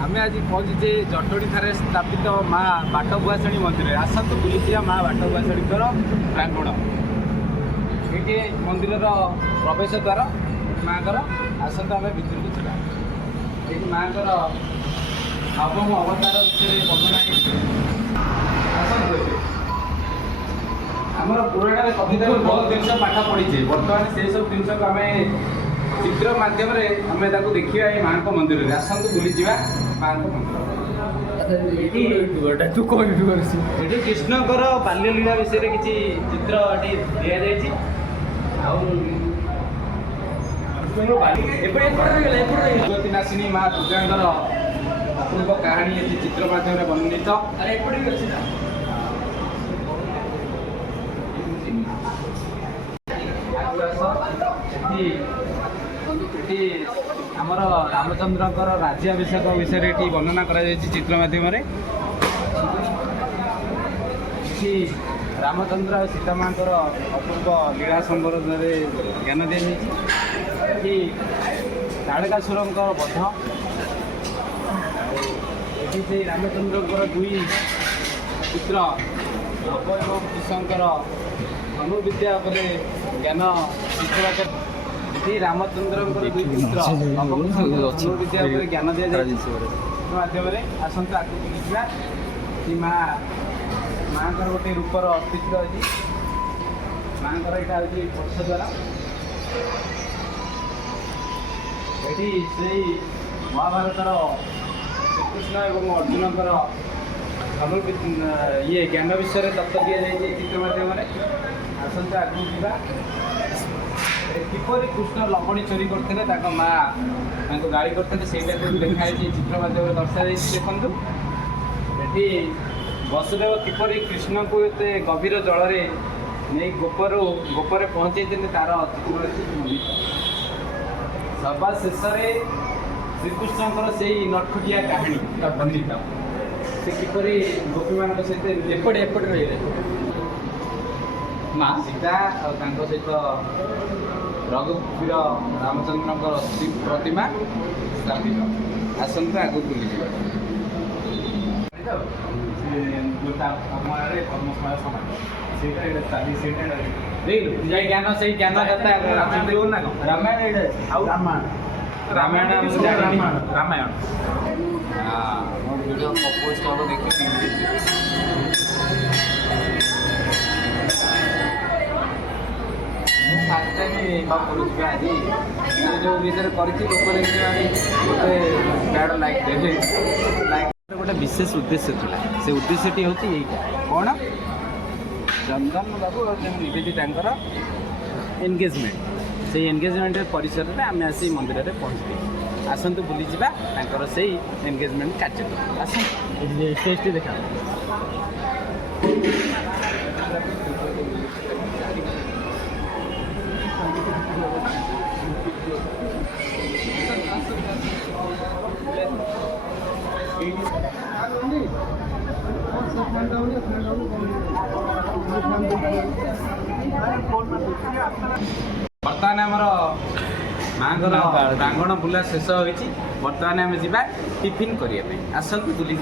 आम आज पहुँचे जटोड़ी ठारे स्थापित माँ बाटभुआसाणी मंदिर आसतु बुलीजिया माँ बाटभुआसाणी प्रांगण ये मंदिर प्रवेश द्वार माँ आसतु आम भितर को जा माँ नवम अवतार विषय वर्णना आमर पुराण कविता बहुत जिन पाठ पढ़ी बर्तमान से सब जिन को आम चित्र मध्यम आम देखा ये माँ मंदिर आसतु बुलीजा माँ मंदिर तू कह कृष्णकर बाल्यलीला विषय किसी चित्र दि नासिनी माँ दुर्गांकर अपूर्व कहानी ये चित्र मध्यम वर्णित आमर रामचंद्र राज्याभिषेक विषय ये वर्णना कर चित्र मध्यम रामचंद्र सीता माँ अपूर्व लीला संवर्धन ज्ञान दी ताड़कासुर बध ये रामचंद्र दुई पुत्र नव एवं कृष्णकर धनुर्विद्या ज्ञान शिक्षा ये रामचंद्र दुई पुत्र धनुर्विद्या ज्ञान दि मध्यम आसतु आगे बुझा कि माँ माँ गोटे रूपर अस्तित्व अच्छी माँ यहाँ हूँ वर्षद्वार ये से महाभारतर श्रीकृष्ण एवं अर्जुन ये ज्ञान विषय तत्व दि जाए चित्र मध्यम आसतु आगे जा किपरि कृष्ण लवणी चोरी करते माँ गाड़ी करते देखाई चित्र मध्यम दर्शा देखु ये वसुदेव किपरि कृष्ण को ये गभीर जल नहीं गोपर पहुँचे तार चित्र सभा शेष श्रीकृष्णकर से नटखटिया कहानी वर्णित से किपरि गोपी मान सहित एपटे रही माँ सीता और सहित रघुवीर रामचंद्र प्रतिमा स्थापित आसतु आगे बुली कर्मशाला समाज ज्ञान से ज्ञान रामायण रामायण हाँ मोर वीडियो पोस्ट हम देखिए फास्ट टाइम पढ़ुची आज जो विषय कर गोटे बैड लाइक देवे लाइक गोटे विशेष उद्देश्य था से उद्देश्यटी हूँ कौन चंदन बाबू और निवेदिता एंगेजमेंट से एंगेजमेंट परिसर में आम आसी मंदिर में पहुँचे आसतु बुलीजा से एंगेजमेंट कार्यक्रम आसतु देखा बर्तमान आमर माँ प्रांगण बुला शेष हो बर्तमान आम जा टिफिन करने आसतु बुली